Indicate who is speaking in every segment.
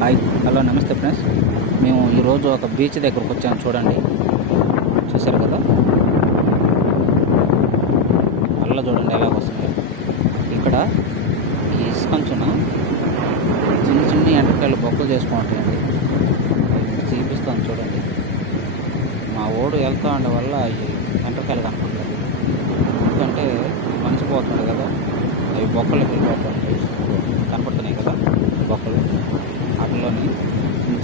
Speaker 1: Hi hello నమస్తే friends మేము ఈరోజు ఒక బీచ్ దగ్గరకు వచ్చాము చూడండి. చూసారు కదా? అల్ల చూడండి ఎలా వస్తుంది ఇక్కడ ఈ ఇసుకంచున చిన్న చిన్న ఎంటకాయలు బొక్కలు చేసుకుంటాయండి చూపిస్తాను చూడండి. మా ఓడు వెళ్తా ఉండే వల్ల ఈ ఎంటకాయలు కనపడలేదు. ఎందుకంటే మంచిపోతుంది కదా. అవి బొక్కలు వెళ్ళిపోతుంటాయి కనపడుతున్నాయి కదా బొక్కలు. వాటిలోని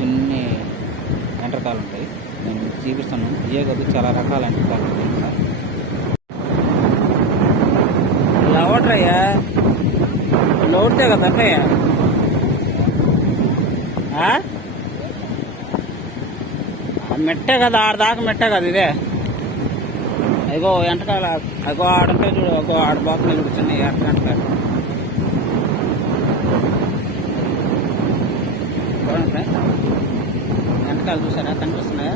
Speaker 1: చిన్ని ఎంటకాయలు ఉంటాయి. నేను చూపిస్తాను. ఇవే కదా చాలా రకాల ఎంటకాయలు ఉంటాయి ఇక్కడ. ఎవడ్రయ్యా లోడితే కదా అక్కయ్య? మెట్టే కదా ఆడ దాకా మెట్టే కదా ఇదే. అదిగో ఎంటకాల అగో ఆడంటే చూడు అగో ఆడ బాగున్నాయి చూడు చిన్న ఎంటకాలు చూడండి ఫ్రెండ్స్ ఎంటకాయలు చూసారా? కనిపిస్తున్నాయా?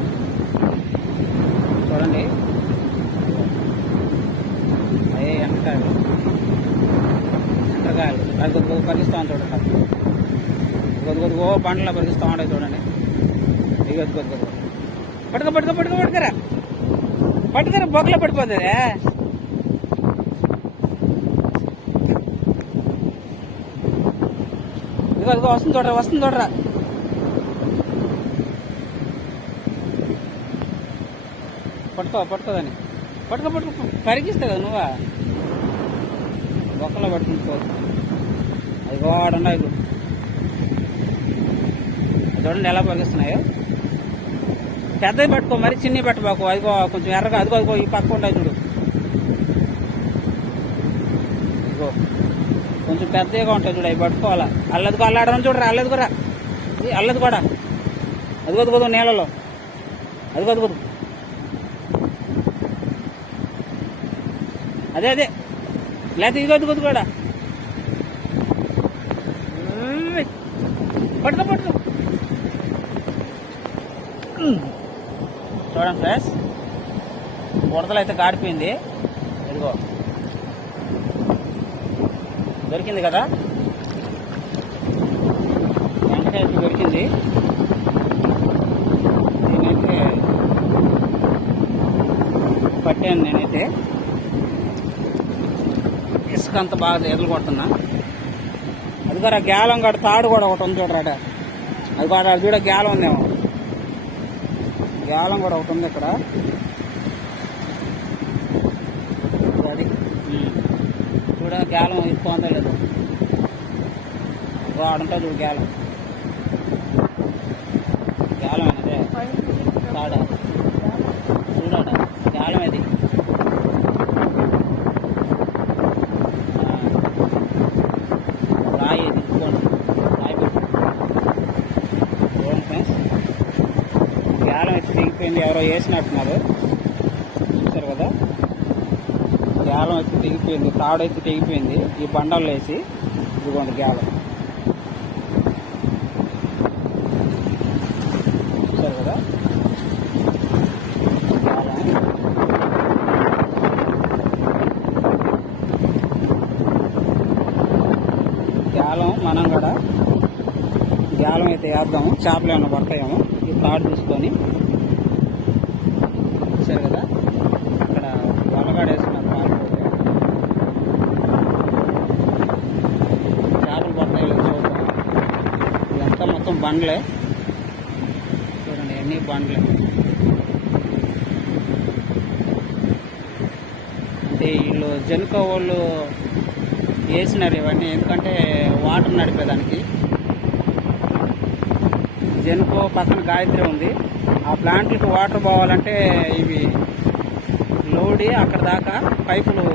Speaker 1: చూడండి. అయ్యే ఎంటకాయలు ఎంటకాయలు అది కొద్దిగా పరిగిస్తూ ఉంటాడు కొద్ది కొద్దిగో బండ్లో పరిగిస్తూ ఉంటాయి చూడండి. ఇక కొద్ది కొద్ది పట్టుకో పట్టుక పట్టుక పట్టుకరా. పట్టుకరా బొక్కలో పడిపోతుంది. ఇదిగో ఇదిగో వస్తుంది చూడరా వస్తుంది చూడరా. పట్టుకో పట్టుకోదని. పట్టుకో పట్టుకో పరిగిస్తావు కదా నువ్వా? బొక్కలో పట్టుకుంటుకో అది గోడున్నాయి అవి చూడండి ఎలా పరిగిస్తున్నాయో పెద్దవి పట్టుకో మరి చిన్నవి పట్టుకోకు. అదిగో కొంచెం ఎర్రగా అదిగో అదిగో ఈ పక్క ఉంటాయి చూడు. ఇదిగో కొంచెం పెద్దగా ఉంటాయి చూడు అవి పట్టుకోవాలా. అల్లదిగో అల్లాడడం చూడరా అల్లది కూడా. అల్లదు అల్లది కూడా. అదిగోదు అదిగో నీళ్ళలో. అదిగో. అదే అదే. లేకపోతే ఇదిగో కొద్ది కూడా. ఉయ్. పట్టుకో పట్టుకో. చూడండి ఫ్రెండ్స్ బుడతలు అయితే గాడిపోయింది. ఇదిగో. దొరికింది కదా? వెంటనే దొరికింది. నేనైతే పట్టాను నేనైతే. ఇసుక అంత బాగా ఎదులు కొడుతున్నా. అది కూడా గ్యాలం కాడ తాడు కూడా ఒకటి ఉంది చూడరాట అది కూడా అది కూడా గ్యాలం ఉందేమో. గ్యాలం కూడా ఒకటి ఉంది ఇక్కడ. అది. చూడ గ్యాలం ఎక్కువ ఉందో లేదు. చూడు గ్యాలం గ్యాలం అదే తాడ చూడాడ గ్యాలం అది ఆ. రాయి ఇది ఇదిగోండి. రాయి పెట్టు. చూడండి ఫ్రెండ్స్ గ్యాలం అయితే తెగిపోయింది ఎవరో వేసినట్టున్నారు. చూసారు కదా? గ్యాలం అయితే తెగిపోయింది తాడైతే తెగిపోయింది. ఈ బండల్లో వేసి ఇదిగోండి గ్యాలం. చూసారు కదా? గ్యాలం మనం కూడా గ్యాలం అయితే వేద్దాము చేపలు ఏమైనా పడతాయేమో. ఈ తాడు తీసుకొని చూసారు కదా ఇక్కడ వలగాడు వేస్తున్నారు పారిపోతే చేపలు పడతాయి లేదో చూద్దాం ఇదంతా మొత్తం బండ్లే చూడండి అన్ని బండ్లే అంటే వీళ్ళు జనుక వాళ్ళు వేసినారు ఇవన్నీ ఎందుకంటే వాటర్ నడిపేదానికి. జనుకో పక్కన గాయత్రి ఉంది. ఆ ప్లాంట్లకు వాటర్ పోవాలంటే ఇవి లోడి అక్కడ దాకా పైపులు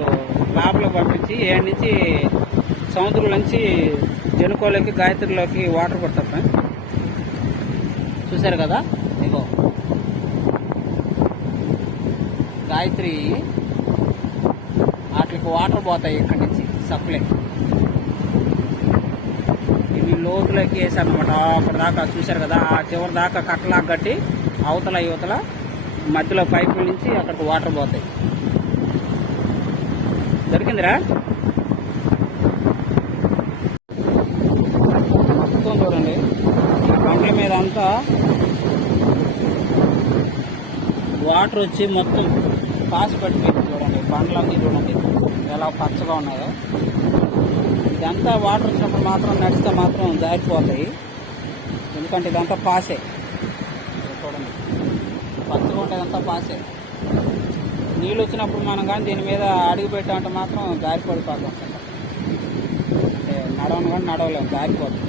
Speaker 1: లోపల పంపించి ఏడు నుంచి సముద్రం నుంచి జనుకోలోకి గాయత్రిలోకి వాటర్ పడతారు చూశారు కదా? ఇగో. గాయత్రి వాటికి వాటర్ పోతాయి ఇక్కడి నుంచి సప్లై. ఇవి లోతులోకి వేసారనమాట అక్కడ దాకా చూశారు కదా? ఆ చివరి దాకా కట్టలా కట్టి అవతల యువతల మధ్యలో పైపుల నుంచి అక్కడికి వాటర్ పోతాయి. దొరికిందిరా? మొత్తం చూడండి. అంతా వాటర్ వచ్చి మొత్తం పాసి పట్టిపోయింది చూడండి. బండ్లన్నీ చూడండి. ఎలా పచ్చగా ఉన్నాయో. ఇదంతా వాటర్ వచ్చినప్పుడు మాత్రం నడిస్తే మాత్రం జారిపోతాయి. ఎందుకంటే ఇదంతా పాసే. చూడండి. పచ్చగా ఉండేదంతా పాసే. నీళ్ళు వచ్చినప్పుడు మనం కానీ దీని మీద అడుగు పెట్టామంటే మాత్రం జారి పడిపోతాం అసలు. అంటే నడవను కానీ నడవలేము జారిపోతాం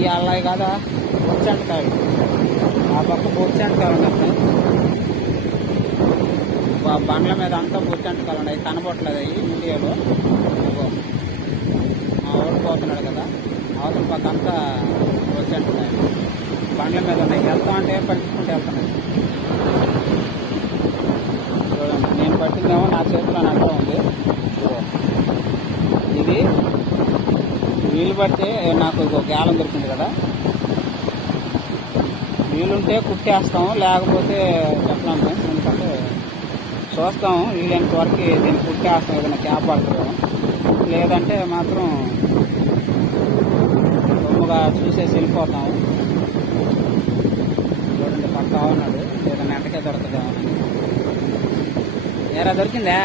Speaker 1: అయ్యి అల్లాయి కదా బొచ్చంటకాయలు ఆ పక్క బొచ్చంటకాయలు ఉన్నాయి బండ్ల మీద అంతా బొచ్చంటకాయలు ఉన్నాయి. కనపట్లేదు అవి వీడియోలో ఇదిగో. మా ఊరు పోతున్నాడు కదా. అవతల పక్క అంతా బొచ్చంటున్నాయి బండ్ల మీద ఉన్నాయి. వెళ్తా అంటే పట్టుకుంటూ వెళ్తున్నాయి చూడండి నేను పట్టిందేమో నా చేతిలో నట్ట ఉంది. ఇది వీలు పడితే నాకు ఒక గ్యాలం దొరికింది కదా. వీలుంటే కుట్టేస్తాం లేకపోతే చెప్పలేం ఫ్రెండ్స్ ఎందుకంటే చూస్తాం వీలైనంత వరకు దీన్ని కుట్టేస్తాం ఏదైనా క్యాప్ పడుతుందేమో లేదంటే మాత్రం రొమ్మగా చూసేసి వెళ్ళిపోతాము చూడండి పక్కా ఉన్నాడు. ఏదైనా ఎంటకే దొరకదా అని. ఏరా దొరికిందా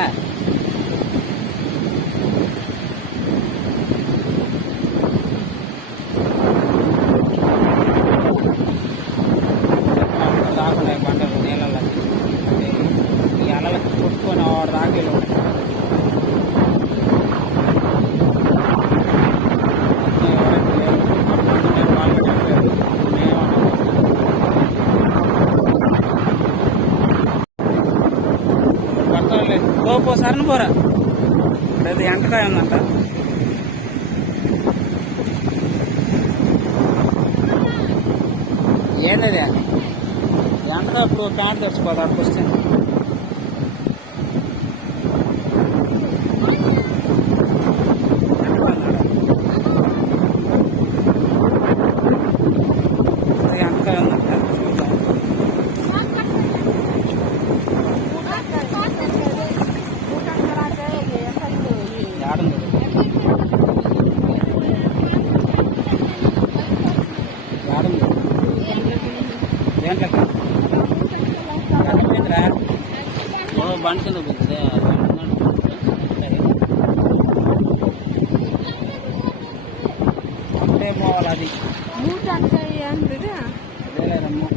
Speaker 1: రాకుండా బండలు నీళ్ళలో అంటే ఈ అలలకి కొట్టుకొని వాడు రాకేలు పోపో పోరా ఇక్కడ ఎంటకాయ ఉందంట. ఏందది ఎంటకాయ ఇప్పుడు ప్యాంట్ తెచ్చుకోవాలి అక్కడికి వస్తే అది ఎంటకాయ ఉందంట చూద్దాం ఏడుంది ఏడుంది దేంట్లోకి ఎక్కడికిరా ఓ బండి కింద పోతుంది అంటే పోవాలి అది అదే లేదమ్మా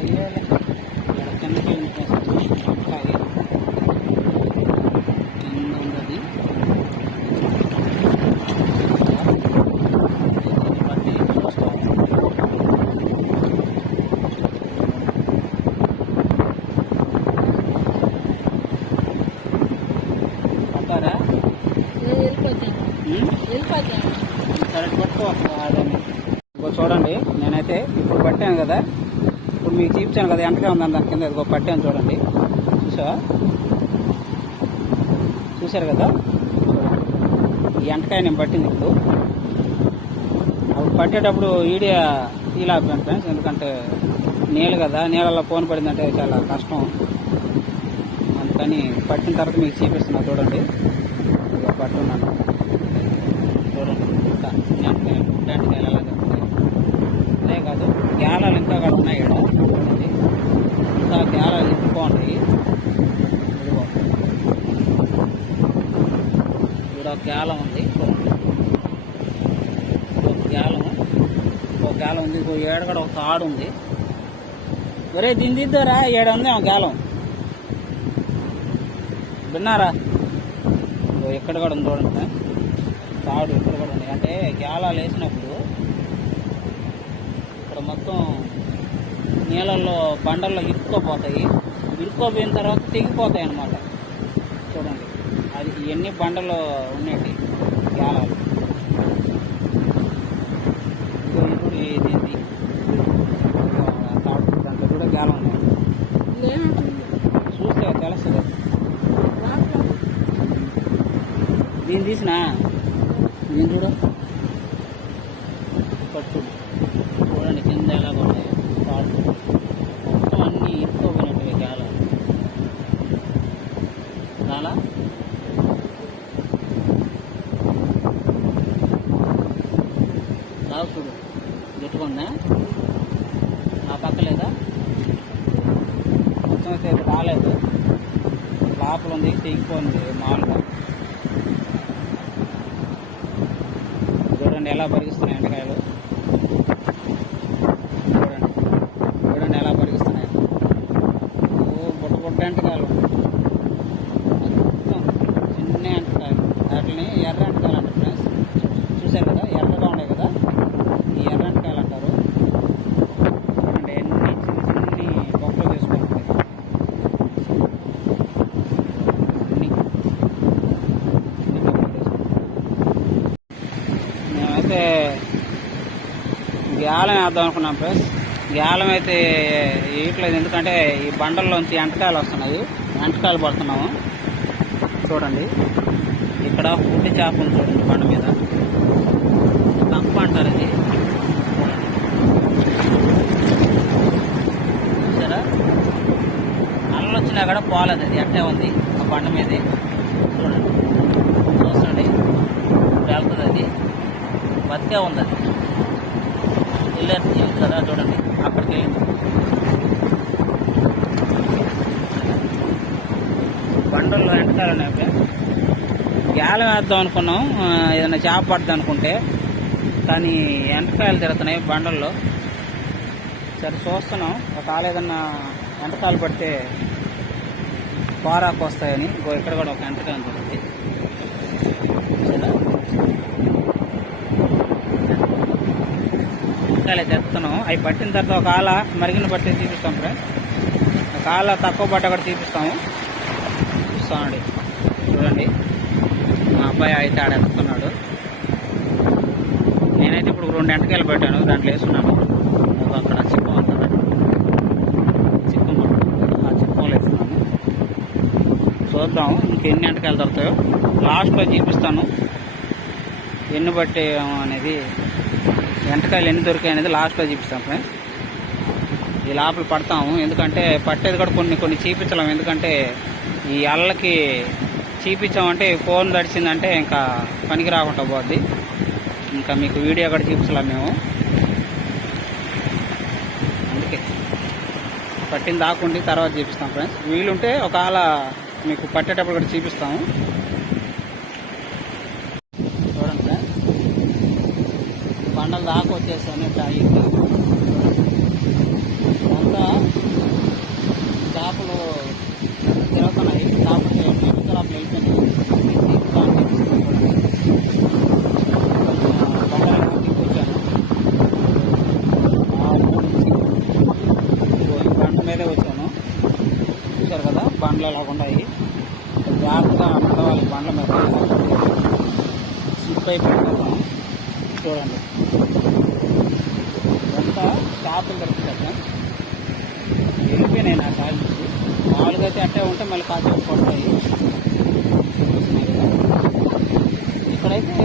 Speaker 1: ఇదేలే ఇక్కడ కిందకి వెళ్ళిపోతుంది అట్లాగే కింద ఉన్నది బట్టి చూస్తాము పట్టారా ఉం? సరే పట్టుకో ఇదిగో చూడండి నేనైతే ఇప్పుడు పట్టాను కదా. ఇప్పుడు మీకు చూపించాను కదా ఎంతగా ఉందని దాని కింద. ఇదిగో పట్టాను చూడండి. సో చూశారు కదా? ఈ ఎంటకాయ నేను పట్టింది ఇప్పుడు. అప్పుడు పట్టేటప్పుడు ఈడియా తీలాపాను ఫ్రెండ్స్. ఎందుకంటే నీళ్ళు కదా నీళ్ళలో ఫోన్ పడిందంటే చాలా కష్టం. అందుకని పట్టిన తర్వాత మీకు చూపిస్తున్నా చూడండి. పట్టున్నాను. ఇంకా దొరుకుతాయి అదే కాదు గ్యాలాలు ఇంకా కూడా ఉన్నాయి ఇక్కడ ఇంకా గ్యాలాలు ఎక్కువ ఉంటాయి ఇక్కడ గ్యాలం ఉంది. ఒక గ్యాలం. ఒక గ్యాలం ఉంది. ఇంకో కూడా ఒక తాడు ఉంది. ఒరే దీని దిద్దారా ఏడు ఉంది ఒక గ్యాలం? విన్నారా? ఎక్కడ ఇక్కడ కూడా ఉంది చూడండి. తాడు ఇక్కడ కూడా అంటే గ్యాలాలు వేసినప్పుడు ఇక్కడ మొత్తం నీళ్ళల్లో బండల్లో ఇరుక్కోపోతాయి. ఇరుక్కోపోయిన తర్వాత తెగిపోతాయి అన్నమాట. చూడండి. అది ఎన్ని బండలు ఉన్నాయి గ్యాలాలు. దాంట్లో కూడా గ్యాలం ఉన్నాయి. చూస్తే తెలుస్తుంది. దీన్ని తీసినా? దీన్ని చూడు ఇక్కడ చూడు చూడండి కింద ఎలా ఉన్నాయి తాడు మొత్తం అన్నీ ఇరుక్కోపోయినట్టుగా గ్యాలం చాలా లోపల ఉంది తెగిపోయింది మామూలుగా చూడండి ఎలా పరిగిస్తున్నాయి ఎండకాయలు. చూడండి. చూడండి ఎలా పరిగిస్తున్నాయి. ఓ బుట్ట బుట్ట ఎంటకాయలు మొత్తం చిన్న ఎంటకాయలు వాటిని ఎర్ర ఎంటకాయలు అంటారు ఫ్రెండ్స్ చూసారు కదా ఎర్రగా ఉన్నాయి కదా ఈ ఎర్ర ఎంటకాయలు అంటారు చూడండి ఎన్ని చిన్న చిన్ని బొక్కలు చేసుకుంటాయి అన్ని చిన్ని బొక్కలు చేసుకుంటాయి మేమైతే గ్యాలం వేద్దాం అనుకున్నాం ఫ్రెండ్స్. గాలం అయితే వేయట్లేదు ఎందుకంటే ఈ బండల్లోంచి ఎంటకాయలు వస్తున్నాయి. ఎంటకాయలు పడుతున్నాము. చూడండి. ఇక్కడ పుట్టి చేప ఉంది చూడండి బండ మీద. కంప అంటారు ఇది. చూసారా? అల్లలు వచ్చినా కూడా పోలేదు. అది అట్టే ఉంది. ఆ బండ మీదే. చూడండి. చూస్తుండీ ఇప్పుడు వెళ్తుంది అది. బతికే ఉంది అది. వెళ్ళారు జీవితం కదా చూడండి. అక్కడికి వెళ్ళింది బండల్లో ఎంటకాయలు ఉన్నాయి గ్యాలం వేద్దాం అనుకున్నాం. ఏదైనా చేప పడదాం అనుకుంటే. కానీ ఎంటకాయలు తిరుగుతున్నాయి బండల్లో సరే చూస్తున్నాం. ఒకవేళ ఏదన్నా ఎంటకాయలు పడితే పారాకు వస్తాయని. ఇక్కడ కూడా ఒక ఎంటకాయ ఉంటుంది చూసారా? ఎంటకాయలు తెస్తున్నాం. అవి పట్టిన తర్వాత ఒక ఆల మరిగిన పట్టి తీపిస్తాం ఫ్రెండ్. ఒక ఆల తక్కువ పట్ట కూడా తీపిస్తాము. చూస్తామండి చూడండి. మా అబ్బాయి అయితే ఆడ ఎత్తున్నాడు నేనైతే ఇప్పుడు రెండు ఎంటకాయలు పెట్టాను. దాంట్లో వేస్తున్నాను ఒక అక్కడ చిక్కం వస్తుంది చిక్కం ఆ వేస్తున్నాను చూద్దాం ఇంకెన్ని ఎంటకాయలు దొరుకుతాయో. లాస్ట్లో చూపిస్తాను ఎన్ని బట్టి అనేది ఎంటకాయలు ఎన్ని దొరికాయి అనేది లాస్ట్లో చూపిస్తాం ఫ్రెండ్స్. ఈ లోపల పడతాము. ఎందుకంటే పట్టేది కూడా కొన్ని కొన్ని చూపించలేము ఎందుకంటే ఈ అల్లకి చూపించామంటే ఫోన్ తడిచిందంటే ఇంకా పనికి రాకుండా పోద్ది. ఇంకా మీకు వీడియో కూడా చూపించలేం మేము. అందుకే పట్టింది దాకుండి తర్వాత చూపిస్తాం ఫ్రెండ్స్. వీలుంటే ఒకవేళ మీకు పట్టేటప్పుడు కూడా చూపిస్తాము చూడండి ఫ్రెండ్స్ బండలు దాకా వచ్చేసాను ఇట్లా అంతా చేపలు తిరుగుతున్నాయి. చేపలు చేపలు వెళ్ళిపోయినాయి బండ మీదే వచ్చాను చూశారు కదా? బండ్లు ఎలా ఉన్నాయి? జాగ్రత్తగా నడవాలి బండ్ల మీద. స్లిప్ అయిపోయింది చూడండి ఎంత చేపలు దొరుకుతాయి వెళ్ళిపోయినాయి నా కాలు నుంచి మామూలుగా అయితే అట్టే ఉంటే మళ్ళీ కాచి పడతాయి ఇక్కడైతే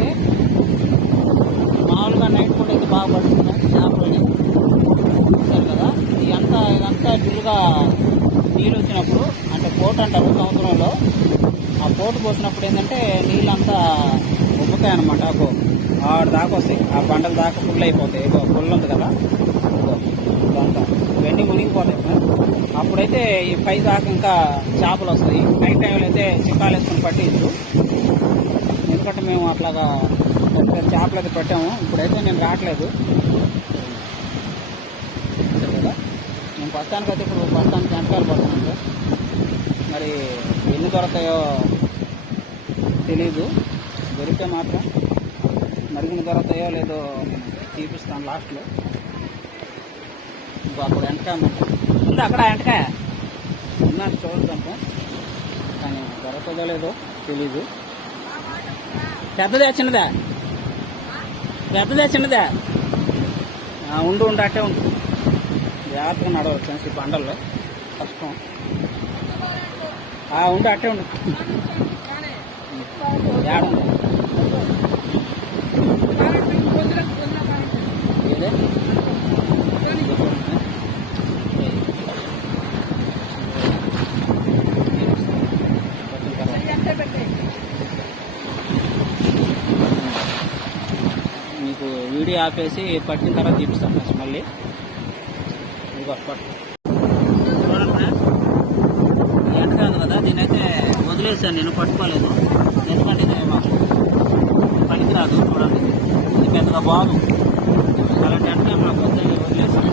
Speaker 1: మామూలుగా నైట్ కూడా అయితే బాగా పడుతుంది. చేపలని చూసారు కదా? ఇదంతా ఇదంతా ఫుల్గా నీళ్ళు వచ్చినప్పుడు అంటే పోటు అంటారు సముద్రంలో. ఆ పోటు పోసినప్పుడు ఏంటంటే నీళ్ళంతా ఉబ్బుతాయి అనమాట ఆడు దాకా వస్తాయి. ఆ బండల దాకా ఫుల్ అయిపోతాయి. ఇగో ఫుల్ ఉంది కదా? ఇదంతా. ఇవన్నీ మునిగిపోతాయి. అప్పుడైతే ఈ పై దాకా ఇంకా చేపలు వస్తాయి. నైట్ టైంలో అయితే చిక్కాలు వేసుకొని పట్టించు ఎందుకంటే మేము అట్లాగా పెద్ద చేపలు అయితే పట్టాము. ఇప్పుడైతే నేను రావట్లేదు. కదా నేను ప్రస్తుతానికి అయితే ఇప్పుడు ప్రస్తుతానికి వెనకాలు పడుతున్నాను సార్. మరి ఎన్ని దొరకాయో తెలీదు. దొరికితే మాత్రం మరిగిన దొరకాయో లేదో చూపిస్తాను లాస్ట్లో. ఇంకో అప్పుడు వెనకాయ ఉంది అక్కడ వెనకాయ ఉన్నాను చూద్దాం కానీ దొరకదో లేదో తెలీదు. పెద్దదే చిన్నదా? పెద్దదే చిన్నదా? ఉండు ఉండు అట్టే ఉండు. జాగ్రత్తగా నడవచ్చు ఈ బండల్లో. కష్టం. ఆ, ఉండు అట్టే ఉండు. ఏడు. ఏదే మీకు వీడియో ఆపేసి పట్టిన తర్వాత చూపిస్తాను ఫ్రెండ్స్ మళ్ళీ. ఇదిగో పట్టు. చూడండి ఫ్రెండ్స్ ఈ ఎండకాలం కదా దీనైతే వదిలేసాను నేను పట్టుకోలేదు. ఎందుకంటే ఇది మాకు పనికిరాదు చూడండి ఇది పెద్దగా బాగు. అలాంటి అంటే మాకు వద్దని వదిలేసాను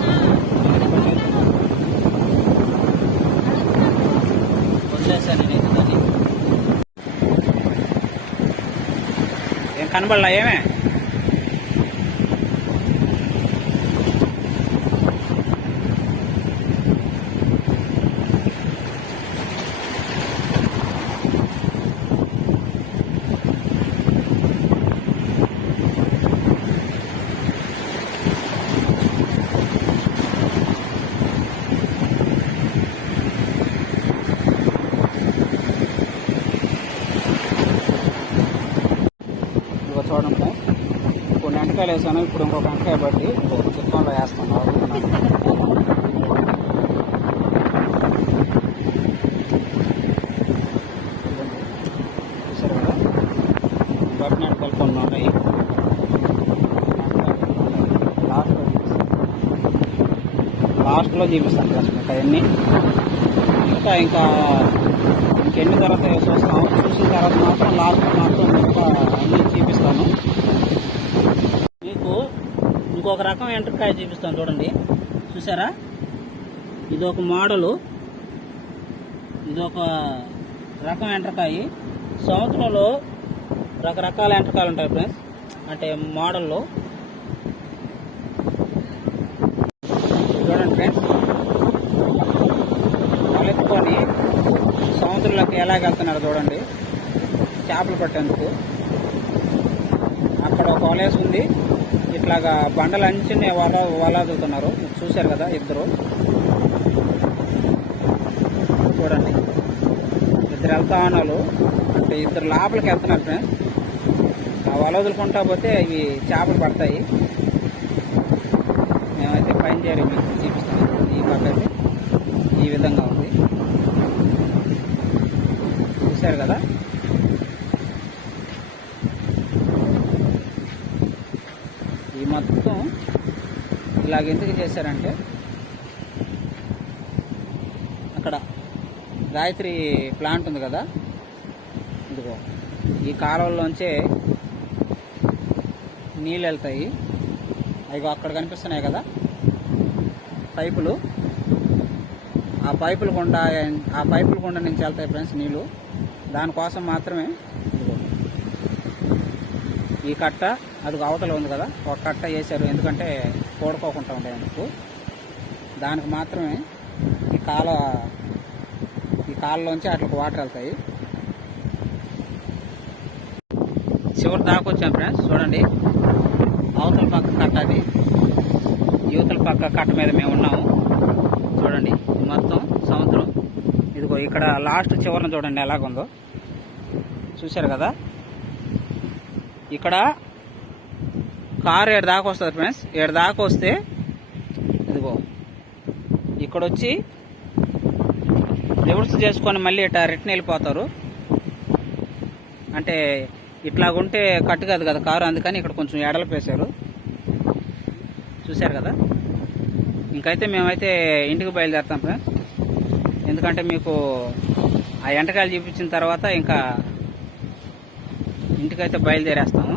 Speaker 1: వదిలేసాను నేను దాన్ని. ఏం కనబడలా ఏమే? చూడండి. కొన్ని వెంటకాయలు వేసాను ఇప్పుడు ఇంకొక వెంటకాయ బట్టి ఇంకొక చిత్తంలో వేస్తాను. చూసారు కదా బట్టి వెంటకాయలు కొన్ని ఉన్నాయి లాస్ట్లో చూపిస్తాను. లాస్ట్లో చూపిస్తాను ఫ్రెండ్స్ మీకు అవన్నీ ఇంకా ఇంకా ఇంకెన్ని తర్వాత చూస్తాం చూసిన తర్వాత మాత్రం లాస్ట్ మాత్రం ఇంకా అన్నీ చూపిస్తాను. మీకు ఇంకొక రకం ఎంటర్కాయ చూపిస్తాను చూడండి. చూసారా? ఇది ఒక మోడలు. ఇదొక రకం ఎంటర్కాయ సంవత్సరంలో రకరకాల ఎంటర్కాయలు ఉంటాయి ఫ్రెండ్స్. అంటే మోడల్లో చూడండి ఫ్రెండ్స్ వలెత్తుకొని సముద్రంలోకి ఎలాగెళ్తున్నారు చూడండి. చేపలు పట్టేందుకు. అక్కడ ఒక వలేసి ఉంది. ఇట్లాగా బండలు అంచుని వల వలాదుతున్నారు చూశారు కదా ఇద్దరు. చూడండి. ఇద్దరు వెళ్తా ఉన్నారు. అంటే ఇద్దరు లోపలికి వెళ్తున్నారు ఫ్రెండ్స్. ఆ వల వదులుకుంటా పోతే ఇవి చేపలు పడతాయి. మేమైతే పైన చేరి మీకు చూపిస్తాను ఈ పక్క అయితే ఈ విధంగా ఉంది. చూశారు కదా. ఈ మొత్తం ఇలాగ ఎందుకు చేశారంటే అక్కడ గాయత్రి ప్లాంట్ ఉంది కదా. ఇదిగో ఈ కాలువల్లోంచే నీళ్ళు వెళ్తాయి అవి అక్కడ కనిపిస్తున్నాయి కదా పైపులు. ఆ పైపుల గుండా ఆ పైపుల గుండా నుంచి వెళ్తాయి ఫ్రెండ్స్ నీళ్ళు దానికోసం మాత్రమే ఈ కట్ట అది అవతల ఉంది కదా ఒక కట్ట వేశారు. ఎందుకంటే కూడుకోకుండా ఉండేందుకు దానికి మాత్రమే ఈ కాల ఈ కాళ్ళలోంచి అట్లకు వాటర్ వెళ్తాయి. చివరి దాకా వచ్చాం ఫ్రెండ్స్ చూడండి. అవతల పక్క కట్ట అది. యువతల పక్క కట్ట మీద మేము ఉన్నాము. చూడండి. ఇదిగో ఇక్కడ లాస్ట్ చివరన చూడండి ఎలాగుందో. చూశారు కదా? ఇక్కడ కారు ఏడు దాకా వస్తుంది ఫ్రెండ్స్. ఏడు దాకా వస్తే ఇదిగో ఇక్కడ వచ్చి రివర్స్ చేసుకొని మళ్ళీ ఇట్లా రిటర్న్ వెళ్ళిపోతారు. అంటే ఇట్లాగుంటే కట్టు కాదు కదా కారు అందుకని ఇక్కడ కొంచెం ఎడలపేశారు చూశారు కదా? ఇంకైతే మేమైతే ఇంటికి బయలుదేరుతాం ఫ్రెండ్స్. ఎందుకంటే మీకు ఆ ఎంటకాయలు చూపించిన తర్వాత ఇంకా ఇంటికైతే బయలుదేరేస్తాము.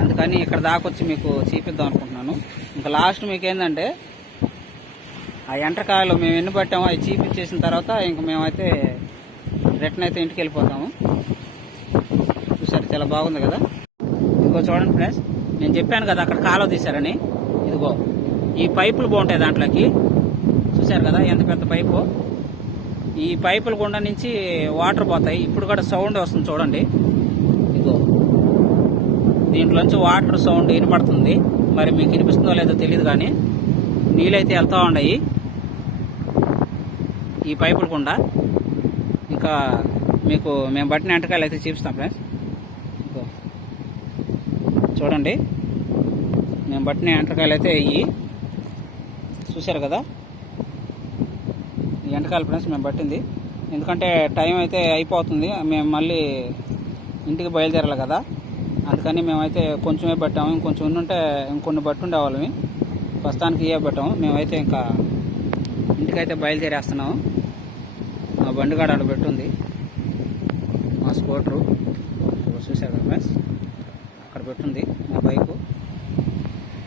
Speaker 1: అందుకని ఇక్కడ దాకా వచ్చి మీకు చూపిద్దాం అనుకుంటున్నాను. ఇంకా లాస్ట్ మీకు ఏంటంటే ఆ ఎంటకాయలు మేము ఎన్ని పట్టామో అవి చూపించేసిన తర్వాత ఇంక మేమైతే రిటర్న్ అయితే ఇంటికి వెళ్ళిపోతాము చూసారు చాలా బాగుంది కదా? ఇంకో చూడండి ఫ్రెండ్స్ నేను చెప్పాను కదా అక్కడ కాలువ తీశారని. ఇదిగో ఈ పైపులు బాగుంటాయి దాంట్లోకి. చూశారు కదా ఎంత పెద్ద పైపు. ఈ పైపుల గుండా నుంచి వాటర్ పోతాయి. ఇప్పుడు కూడా సౌండ్ వస్తుంది చూడండి. ఇదిగో. దీంట్లోంచి వాటర్ సౌండ్ వినపడుతుంది. మరి మీకు వినిపిస్తుందో లేదో తెలియదు కానీ నీళ్ళైతే వెళ్తూ ఉన్నాయి. ఈ పైపుల గుండా. ఇంకా మీకు మేము బట్టిన ఎంటకాయలు అయితే చూపిస్తాం ఫ్రెండ్స్. చూడండి. మేము బట్టిన ఎంటకాయలు అయితే ఇవి చూశారు కదా? ఈ ఫ్రెండ్స్ మేము పట్టింది. ఎందుకంటే టైం అయితే అయిపోతుంది. మేము మళ్ళీ ఇంటికి బయలుదేరాలి కదా. అందుకని మేమైతే కొంచెమే పట్టాము. ఇంకొంచెం ఉండుంటే ఇంకొన్ని బట్టి ఉండేవాళ్ళమి ప్రస్తుతానికి ఇవే పట్టాము. మేమైతే ఇంకా ఇంటికైతే బయలుదేరేస్తున్నాము. మా బండి కాడ ఆడ పెట్టుంది. మా స్కూటరు. చూసారు కదా ఫ్రెండ్స్? అక్కడ పెట్టుంది మా బైకు.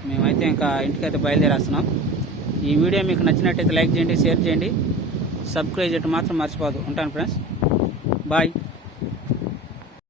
Speaker 1: మేమైతే ఇంకా ఇంటికైతే బయలుదేరేస్తున్నాం. ఈ వీడియో మీకు నచ్చినట్టయితే లైక్ చేయండి షేర్ చేయండి. సబ్స్క్రైబ్ చేయటం మాత్రం మర్చిపోదు. ఉంటాను ఫ్రెండ్స్. బాయ్.